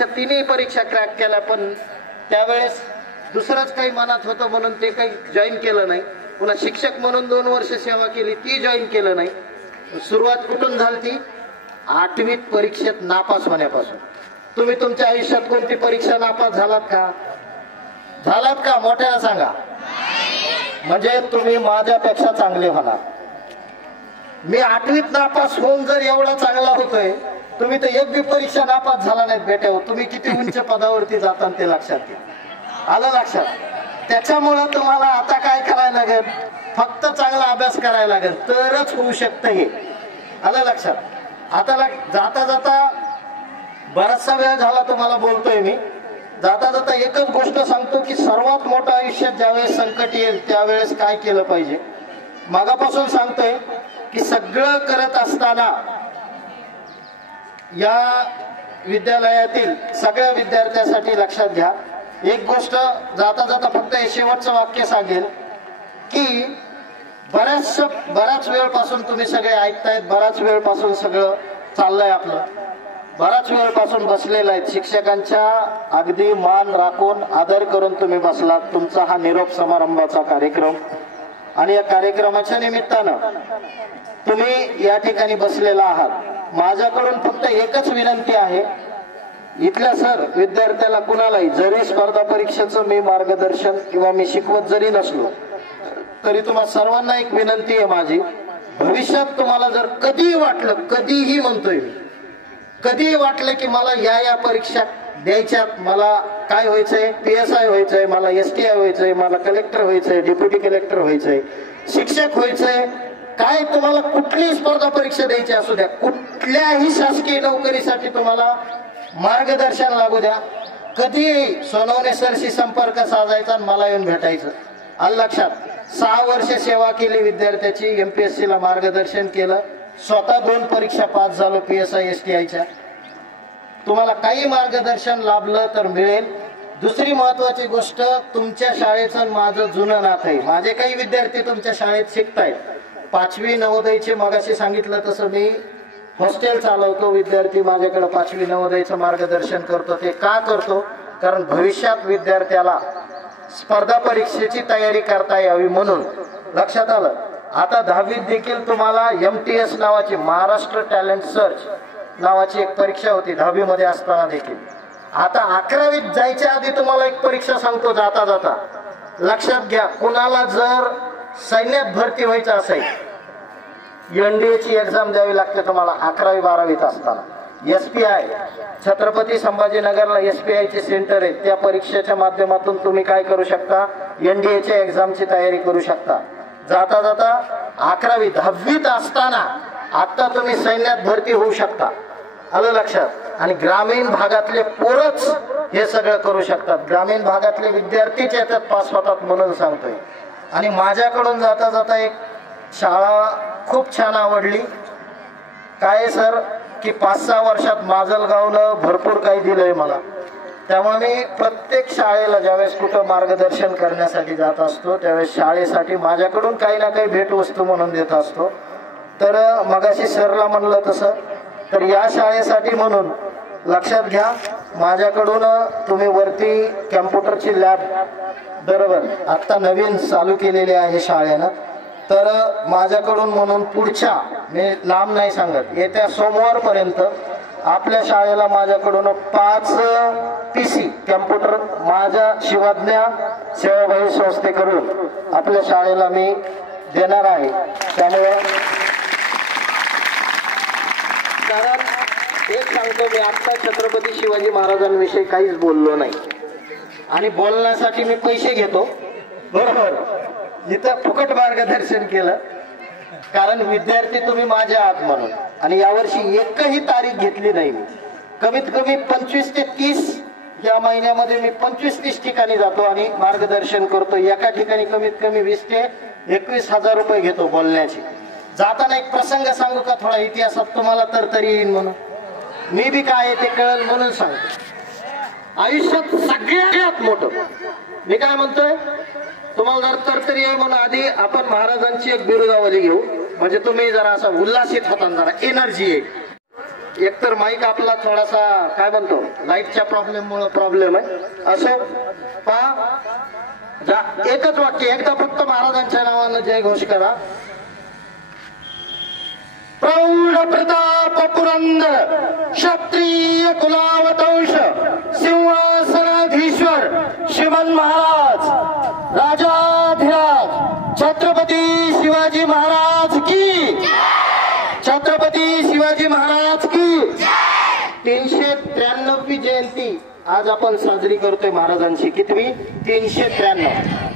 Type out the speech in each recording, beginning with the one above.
तिन्ही परीक्षा क्रॅक केल्या, पण त्यावेळेस दुसरंच काही मनात होतं म्हणून ते काही जॉईन केलं नाही. पुन्हा शिक्षक म्हणून 2 वर्ष सेवा केली, ती जॉईन केलं नाही. सुरुवात कुठून झाली ती? 8वीत परीक्षेत नापास होण्यापासून. तुम्ही तुमच्या आयुष्यात कोणती परीक्षा नापास झालात का? झालात का? मोठ्याला सांगा. म्हणजे तुम्ही माझ्यापेक्षा चांगले होणार. मी 8वीत नापास होऊन जर एवढा चांगला होतोय, तुम्ही तर एक बी परीक्षा नापास झाला नाहीत बेटे हो. तुम्ही किती उंच पदावरती जाता ते लक्षात घ्या. आलं लक्षात? त्याच्यामुळं तुम्हाला आता काय करायला लागेल? फक्त चांगला अभ्यास करायला लागेल, तरच होऊ शकतं हे. आलं लक्षात? आता जाता जाता बराचसा वेळ झाला तुम्हाला बोलतोय मी. जाता जाता एकच गोष्ट सांगतो की सर्वात मोठं आयुष्यात ज्यावेळेस संकट येईल त्यावेळेस काय केलं पाहिजे. मागापासून सांगतोय की सगळं करत असताना या विद्यालयातील सगळ्या विद्यार्थ्यांसाठी लक्षात घ्या एक गोष्ट. जाता जाता फक्त हे शेवटचं वाक्य सांगेल की बराच वेळपासून तुम्ही सगळे ऐकतायत, बराच वेळपासून सगळं चाललंय आपलं, बराच वेळपासून बसलेलं आहे. शिक्षकांच्या अगदी मान राखून आदर करून तुम्ही बसलात. तुमचा हा निरोप समारंभाचा कार्यक्रम आणि या कार्यक्रमाच्या निमित्तानं तुम्ही या ठिकाणी बसलेला आहात. माझ्याकडून फक्त एकच विनंती आहे, इथल्या सर विद्यार्थ्याला कुणालाही जरी स्पर्धा परीक्षेचं मी मार्गदर्शन किंवा मी शिकवत जरी नसलो तरी तुम्हा सर्वांना एक विनंती आहे माझी. भविष्यात तुम्हाला जर कधीही वाटलं, कधीही म्हणतोय मी, कधीही वाटलं की मला या परीक्षा द्यायच्यात, मला काय व्हायचंय, PSI व्हायचंय, मला STI व्हायचंय, मला कलेक्टर व्हायचंय, डेप्युटी कलेक्टर व्हायचंय, शिक्षक व्हायचंय, काय तुम्हाला कुठलीही स्पर्धा परीक्षा द्यायची असू द्या, कुठल्याही शासकीय नोकरीसाठी तुम्हाला मार्गदर्शन लागू द्या, कधीही सोनवणे सरशी संपर्क साधायचा, मला येऊन भेटायचं. आलं लक्षात? 6 वर्ष सेवा केली विद्यार्थ्याची, MPSC ला मार्गदर्शन केलं, स्वतः 2 परीक्षा पास झालो PSI STIच्या. तुम्हाला काही मार्गदर्शन लाभलं तर मिळेल. दुसरी महत्वाची गोष्ट, तुमच्या शाळेचं माझं जुनं नातं आहे. माझे काही विद्यार्थी तुमच्या शाळेत शिकतायत. 5वी नवोदयचे मगाशी सांगितलं तसं मी हॉस्टेल चालवतो. विद्यार्थी माझ्याकडे 5वी नवोदयचं मार्गदर्शन करतो. ते का करतो? कारण भविष्यात विद्यार्थ्याला स्पर्धा परीक्षेची तयारी करता यावी म्हणून. लक्षात आलं? आता 10वीत देखील तुम्हाला MTS नावाची, महाराष्ट्र टॅलेंट सर्च नावाची एक परीक्षा होती 10वी मध्ये असताना देखील. आता 11वीत जायच्या आधी तुम्हाला एक परीक्षा सांगतो जाता जाता, लक्षात घ्या. कुणाला जर सैन्यात भरती व्हायचं असेल, NDA ची एक्झाम द्यावी लागते तुम्हाला 11वी 12वीत असताना. SPI छत्रपती संभाजीनगरला SPI चे सेंटर आहे. त्या परीक्षेच्या माध्यमातून तुम्ही काय करू शकता? NDA च्या एक्झामची तयारी करू शकता. जाता जाता 11वी 10वीत असताना आता तुम्ही सैन्यात भरती होऊ शकता. आलं लक्षात? आणि ग्रामीण भागातले पोरच हे सगळं करू शकतात. ग्रामीण भागातले विद्यार्थीच याच्यात पास होतात म्हणून सांगतोय. आणि माझ्याकडून जाता जाता एक शाळा खूप छान आवडली. काय सर की 5-6 वर्षात माजलगावनं भरपूर काही दिलंय मला. त्यामुळे मी प्रत्येक शाळेला ज्यावेळेस कुठं मार्गदर्शन करण्यासाठी जात असतो त्यावेळेस शाळेसाठी माझ्याकडून काही ना काही भेटवस्तू म्हणून देत असतो. तर मगाशी सरला म्हणलं तसं, तर या शाळेसाठी म्हणून लक्षात घ्या माझ्याकडून तुम्ही वरती कॅम्प्युटरची लॅब बरोबर आता नवीन चालू केलेली आहे शाळेनं. तर माझ्याकडून म्हणून पुढच्या, मी लांब नाही सांगत, येत्या सोमवारपर्यंत आपल्या शाळेला माझ्याकडून 5 PC कॅम्प्युटर माझ्या शिवाज्ञा सेवाभावी संस्थेकडून आपल्या शाळेला मी देणार आहे. त्यामुळे कारण एक सांगतो मी, आता छत्रपती शिवाजी महाराजांविषयी काहीच बोललो नाही आणि बोलण्यासाठी मी पैसे घेतो बरोबर. इथं फुकट मार्गदर्शन केलं कारण विद्यार्थी तुम्ही माझे आहात म्हणून. आणि यावर्षी एकही तारीख घेतली नाही मी. कमीत कमी 25 ते 30 या महिन्यामध्ये मी 25-30 ठिकाणी जातो आणि मार्गदर्शन करतो. एका ठिकाणी कमीत कमी 20 ते 21 हजार रुपये घेतो बोलण्याची. जाताना एक प्रसंग सांगू का थोडा इतिहासात तुम्हाला तरतरी येईल म्हणून. मी बी काय आहे ते कळेल म्हणून सांगतो. आयुष्यात सगळ्यात मोठं मी काय म्हणतोय, तुम्हाला जर तरतरी आहे म्हणून आधी आपण महाराजांची एक बिरुदावली घेऊ, म्हणजे तुम्ही जरा असा उल्हासित होता, जरा एनर्जी आहे. एकतर माईक आपला थोडासा काय म्हणतो लाईटच्या प्रॉब्लेममुळे प्रॉब्लेम आहे. असो पहा, एकच वाक्य एकदा फक्त महाराजांच्या नावानं जय घोष करा. प्रौढ प्रताप पुरंदर क्षत्रिय कुलावतंश सिंहासनाधीश्वर श्रीमन महाराज राजाधिराज छत्रपती शिवाजी महाराज की, छत्रपती शिवाजी महाराज की. 393वी जयंती आज आपण साजरी करतोय महाराजांची. कितवी? 393.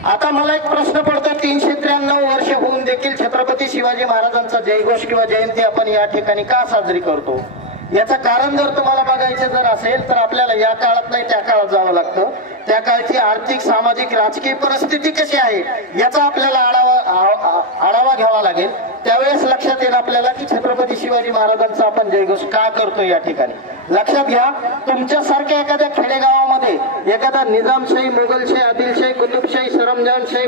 आता मला एक प्रश्न पडतो, 393 वर्ष होऊन देखील छत्रपती शिवाजी महाराजांचा जयघोष किंवा जयंती आपण या ठिकाणी का साजरी करतो? याचं कारण जर तुम्हाला बघायचं जर असेल तर आपल्याला या काळात नाही त्या काळात जावं लागतं. त्या काळची आर्थिक सामाजिक राजकीय परिस्थिती कशी आहे याचा आपल्याला आढावा घ्यावा लागेल. त्यावेळेस लक्षात येईल आपल्याला की छत्रपती शिवाजी महाराजांचा आपण जयघोष का करतो. या ठिकाणी लक्षात घ्या, तुमच्यासारख्या एखाद्या खेडेगावामध्ये एखादा निजामशाही, मोगलशाही, आदिलशाही, कुतुबशाही, सरंजानशाही,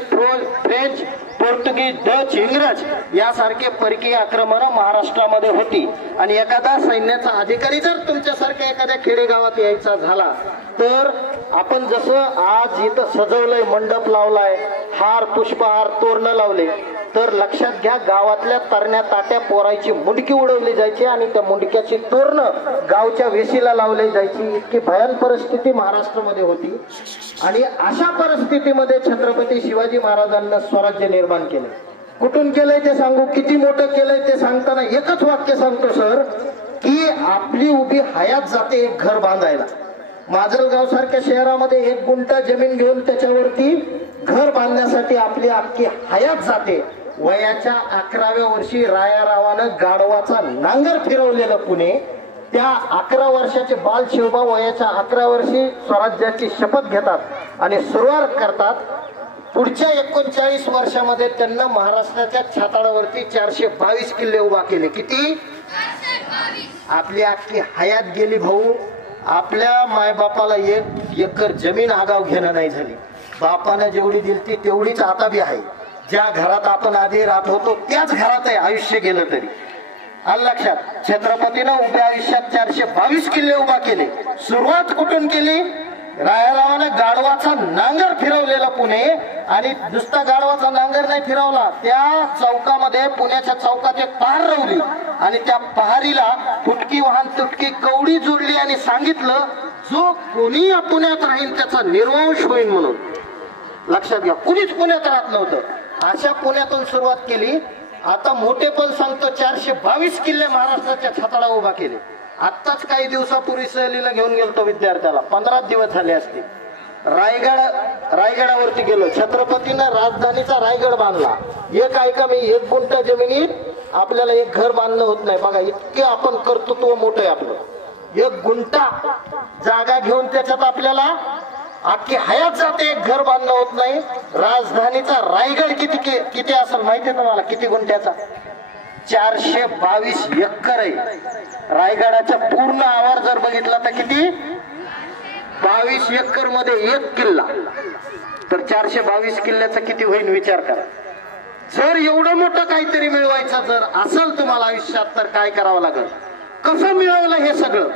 फ्रेंच, पोर्तुगीज, डच, इंग्रज यासारखे परकीय आक्रमण महाराष्ट्रामध्ये होती आणि एखादा सैन्याचा अधिकारी जर तुमच्यासारख्या एखाद्या खेडेगावात यायचा झाला तर आपण जसं आज इथं सजवलंय, मंडप लावलाय, हार, पुष्पहार, तोरणं लावले, तर लक्षात घ्या गावातल्या तरण्या ताट्या पोरायची मुंडकी उडवली जायची आणि त्या मुंडक्याची तोरणं गावच्या वेशीला लावली जायची. इतकी भयान परिस्थिती महाराष्ट्रामध्ये होती आणि अशा परिस्थितीमध्ये छत्रपती शिवाजी महाराजांना स्वराज्य निर्माण केले. कुठून केलंय ते सांगू, किती मोठं केलंय ते सांगताना एकच वाक्य सांगतो सर, की आपली उभी हयात जाते एक घर बांधायला. माजलगाव सारख्या शहरामध्ये 1 गुंठा जमीन घेऊन त्याच्यावरती घर बांधण्यासाठी आपली अख्खी हयात जाते. वयाच्या 11व्या वर्षी रायारावानं गाढवाचा नांगर फिरवलेलं पुणे. त्या 11 वर्षाचे बाल शिवबा वयाच्या 11 वर्षी स्वराज्याची शपथ घेतात आणि सुरुवात करतात. पुढच्या 39 वर्षामध्ये त्यांना महाराष्ट्राच्या छाताडावरती 422 किल्ले उभा केले. किती? आपली अख्खी हयात गेली भाऊ. आपल्या मायबापाला 1 एकर जमीन आगाव घेणं नाही झाली. बापानं जेवढी दिली तेवढीच आता बी आहे. ज्या घरात आपण आधी राहत होतो त्याच घरात आहे आयुष्य गेलं तरी. आलं लक्षात? छत्रपतीनं उभ्या आयुष्यात 422 किल्ले उभा केले. सुरुवात कुठून केली? रायारावानं गाढवाचा नांगर फिरवलेला पुणे आणि नुसता गाढवाचा नांगर नाही फिरवला, त्या चौकामध्ये पुण्याच्या चौकात एक पहार रवली आणि त्या पहारीला फुटकी वाहन तुटकी कवडी जोडली आणि सांगितलं जो कोणी या पुण्यात राहील त्याचा निर्वंश होईल म्हणून. लक्षात घ्या, कुणीच पुण्यात राहत नव्हतं. अशा पुण्यातून सुरुवात केली. आता मोठे पण सांगतो 422 किल्ले महाराष्ट्राच्या छाताडा उभा केले. आत्ताच काही दिवसापूर्वी सहलीला घेऊन गेलतो विद्यार्थ्याला, 15 दिवस झाले असते. रायगडावरती गेलो. छत्रपतीनं राजधानीचा रायगड बांधला. एक ऐका मी, 1 गुंठा जमिनीत आपल्याला एक घर बांधणं होत नाही. बघा इतके आपण कर्तृत्व मोठं आहे आपलं. 1 गुंठा जागा घेऊन त्याच्यात आपल्याला अख्खी हयात जाते, एक घर बांधणं होत नाही. राजधानीचा रायगड किती असेल माहितीये तुम्हाला? किती गुंठ्याचा? 422 एकर आहे. रायगडाचा पूर्ण आवार जर बघितला तर किती? 22 एकर मध्ये 1 किल्ला. तर 422 किल्ल्याचा किती होईल विचार करा. जर एवढं मोठं काहीतरी मिळवायचं जर असेल तुम्हाला आयुष्यात तर काय करावं लागेल? कसं मिळवलं हे सगळं?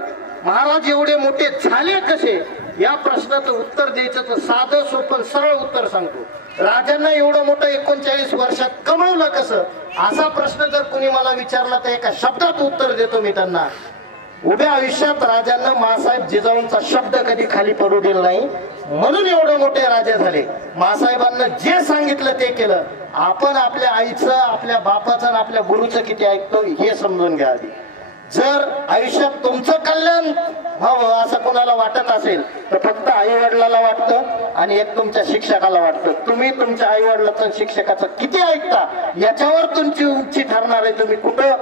महाराज एवढे मोठे झाले कसे या प्रश्नाचं उत्तर द्यायचं तर साधं सोपं सरळ उत्तर सांगतो. राजांना एवढं मोठं 39 वर्षात कमवलं कसं असा प्रश्न जर कुणी मला विचारला तर एका शब्दात उत्तर देतो मी त्यांना. उभ्या आयुष्यात राजांना मासाहेब जिजाऊंचा शब्द कधी खाली पडू दिला नाही म्हणून एवढे मोठे राजे झाले. मासाहेबांना जे सांगितलं ते केलं. आपण आपल्या आईचं, आपल्या बापाचं आणि आपल्या गुरुचं किती ऐकतो हे समजून घ्या आधी. जर आयुष्यात तुमचं कल्याण व्हावं असं कोणाला वाटत असेल तर फक्त आई वडिलाला वाटतं आणि एक तुमच्या शिक्षकाला वाटतं. तुम्ही तुमच्या आई वडिलाचं शिक्षकाचं किती ऐकता याच्यावर तुमची उंची ठरणार आहे, तुम्ही कुठं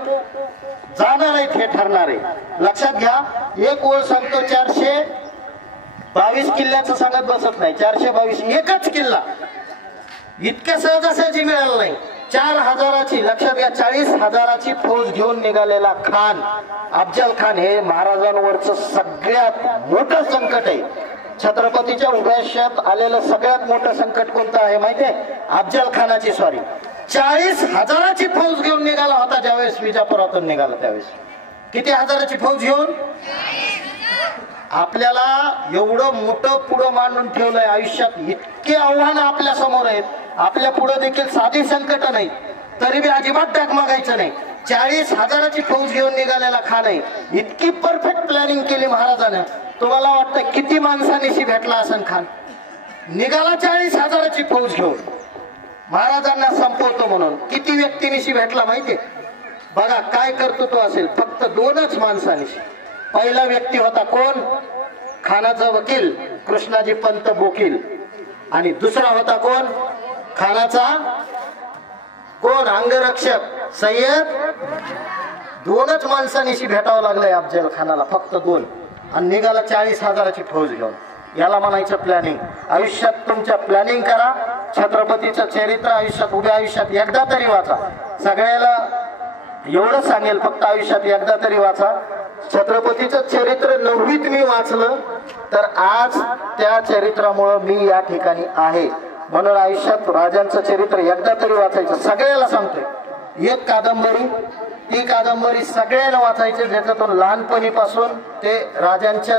जाणार आहेत हे ठरणार आहे. लक्षात घ्या, एक ओळ सांगतो 422 किल्ल्याचं सांगत बसत नाही. 422 एकच किल्ला इतक्या सहजासहजी मिळाला नाही. 4000ची लक्षात घ्या, 40,000ची फौज घेऊन निघालेला खान अफजल खान हे महाराजांवरचं सगळ्यात मोठं संकट आहे. छत्रपतीच्या उभ्या आयुष्यात आलेलं सगळ्यात मोठं संकट कोणतं आहे माहितीये? अफजल खानाची स्वारी. 40,000ची फौज घेऊन निघाला होता ज्यावेळेस विजापुरातून निघाला त्यावेळेस. किती हजाराची फौज घेऊन? आपल्याला एवढं मोठं पुढं मांडून ठेवलंय आयुष्यात, इतके आव्हानं आपल्या समोर आहेत, आपल्या पुढे देखील साधी संकट नाही, तरी बी अजिबात डगमगायचं नाही. 40,000ची फौज घेऊन निघालेला खान आहे. इतकी परफेक्ट प्लॅनिंग केली महाराजानं. तुम्हाला वाटतं किती माणसांनीशी भेटला असन खान? निघाला 40,000ची फौज घेऊन महाराजांना संपवतो म्हणून. किती व्यक्तींशी भेटला माहितीये? बघा काय कर्तृत्व असेल. फक्त 2च माणसांनीशी. पहिला व्यक्ती होता कोण? खानाचा वकील कृष्णाजी पंत बोकील. आणि दुसरा होता कोण? खानाचा कोण? अंगरक्षक सय्यद. 2च माणसांनीशी भेटावं लागलंय अफजल खानाला, फक्त 2. आणि निघाला 40,000ची फौज घेऊन. याला म्हणायचं प्लॅनिंग. आयुष्यात तुमच्या प्लॅनिंग करा. छत्रपतीचं चरित्र आयुष्यात, उभ्या आयुष्यात एकदा तरी वाचा. सगळ्याला एवढं सांगेल, फक्त आयुष्यात एकदा तरी वाचा. छत्रपतीचं चरित्र 9वीत मी वाचलं तर आज त्या चरित्रामुळे मी या ठिकाणी आहे. म्हणून आयुष्यात राजांचं चरित्र एकदा तरी वाचायचं. सगळ्याला सांगतोय. एक कादंबरी, ती कादंबरी सगळ्यांना वाचायची, ज्याच्यातून लहानपणीपासून ते राजांच्या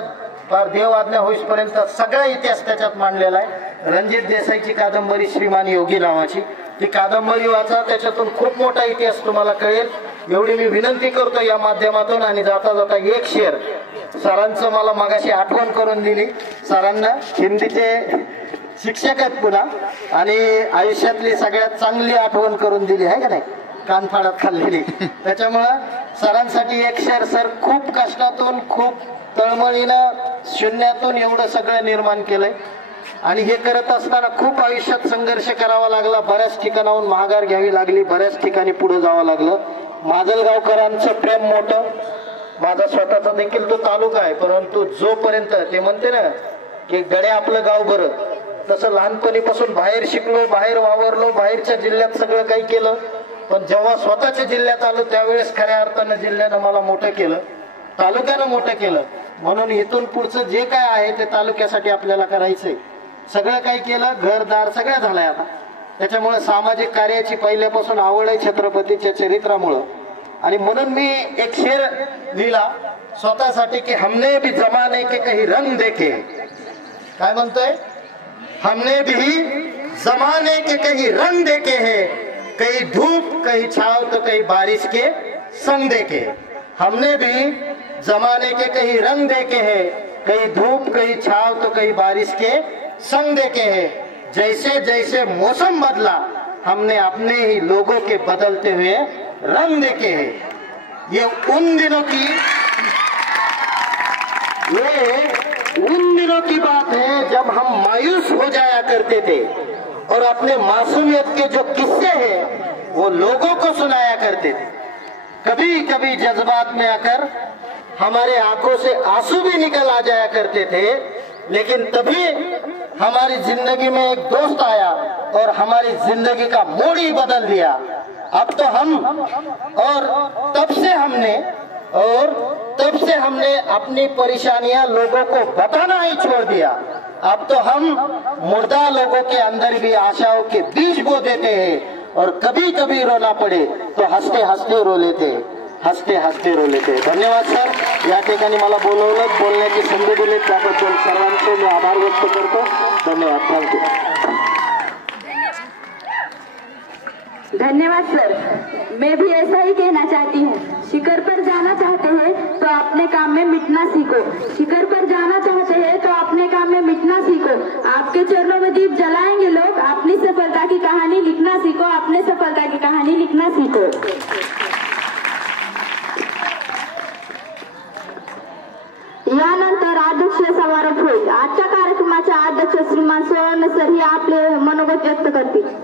देव आज्ञा होईपर्यंत सगळा इतिहास त्याच्यात मांडलेला आहे. रणजित देसाईची कादंबरी श्रीमान योगी नावाची, ती कादंबरी वाचा. त्याच्यातून खूप मोठा इतिहास तुम्हाला कळेल, एवढी मी विनंती करतो या माध्यमातून. आणि जाता जाता एक शेर सरांचं मला मगाशी आठवण करून दिली. सरांना हिंदीचे शिक्षक आहेत पुन्हा, आणि आयुष्यातली सगळ्यात चांगली आठवण करून दिली आहे का नाही, कानफाडात खाल्लेली. त्याच्यामुळं सरांसाठी एक शेर. सर खूप कष्टातून, खूप तळमळीनं, शून्यातून एवढं सगळं निर्माण केलंय. आणि हे करत असताना खूप आयुष्यात संघर्ष करावा लागला. बऱ्याच ठिकाणाहून माघार घ्यावी लागली, बऱ्याच ठिकाणी पुढे जावं लागलं. माजलगावकरांचं प्रेम मोठं. माझा स्वतःचा देखील तो तालुका आहे, परंतु जोपर्यंत ते म्हणते ना की गड्या आपलं गाव बरं, तसं लहानपणीपासून बाहेर शिकलो, बाहेर वावरलो, बाहेरच्या जिल्ह्यात सगळं काही केलं. पण जेव्हा स्वतःच्या जिल्ह्यात आलो त्यावेळेस खऱ्या अर्थानं जिल्ह्यानं मला मोठं केलं, तालुक्यानं मोठं केलं. म्हणून इथून पुढचं जे काय आहे ते तालुक्यासाठी आपल्याला करायचंय. सगळं काही केलं, घरदार सगळं झालंय आता. त्याच्यामुळे सामाजिक कार्याची पहिल्यापासून आवड आहे छत्रपतीच्या चरित्रामुळं. आणि म्हणून मी एक शेर लिहिला स्वतःसाठी की हमने भी जमाने के कहीं रंग देखे. काय म्हणतोय? हमने भी जमाने के कहीं रंग देखे हैं, कहीं धूप कहीं छाव तो कहीं बारिश के संग देखे. हमने भी जमाने के कहीं रंग देखे हैं, कहीं धूप कहीं छाव तो कहीं बारिश के संग देखे हैं. जैसे जैसे मौसम बदला हमने अपने ही लोगों के बदलते हुए रंग देखे हैं. ये उन दिनों की बात है जब हम मायूस हो जाया करते थे और अपने मासूमियत के जो किस्से हैं वो लोगों को सुनाया करते थे. कभी कभी जज्बात में आकर हमारे आंखों से आंसू भी निकल आ जाया करते थे, लेकिन तभी हमारी जिंदगी में एक दोस्त आया और हमारी जिंदगी का मोड़ ही बदल दिया. अब तो हम तब से हमने अपनी परेशानियां लोगों को बताना ही छोड़ दिया. अब तो हम मुर्दा लोगों के अंदर भी आशाओं के बीज बो देते हैं, और कभी कभी रोना पड़े तो हंसते हंसते रो लेते, हंसते हंसते रो लेते. धन्यवाद सर. या ठिकाणी मला बोलवलं, बोलण्याची संधी दिली त्याबद्दल सर्वांचे मी आभार व्यक्त करतो. धन्यवाद. थँक्यू. धन्यवाद सर. मैं भी ऐसा ही कहना चाहती हूँ. शिखर पर जाना चाहते हैं तो अपने काम में मिटना सीखो. शिखर पर जाना चाहते हैं तो अपने काम में मिटना सीखो. आपके चरणों में दीप जलाएंगे लोग. अपनी सफलता की कहानी लिखना सीखो. अपने सफलता की कहानी लिखना सीखो. यानंतर अध्यक्ष समारोप होईल. आजच्या कार्यक्रमाचे अध्यक्ष श्रीमान सुवर्ण सर हे आपले मनोगत व्यक्त करतील.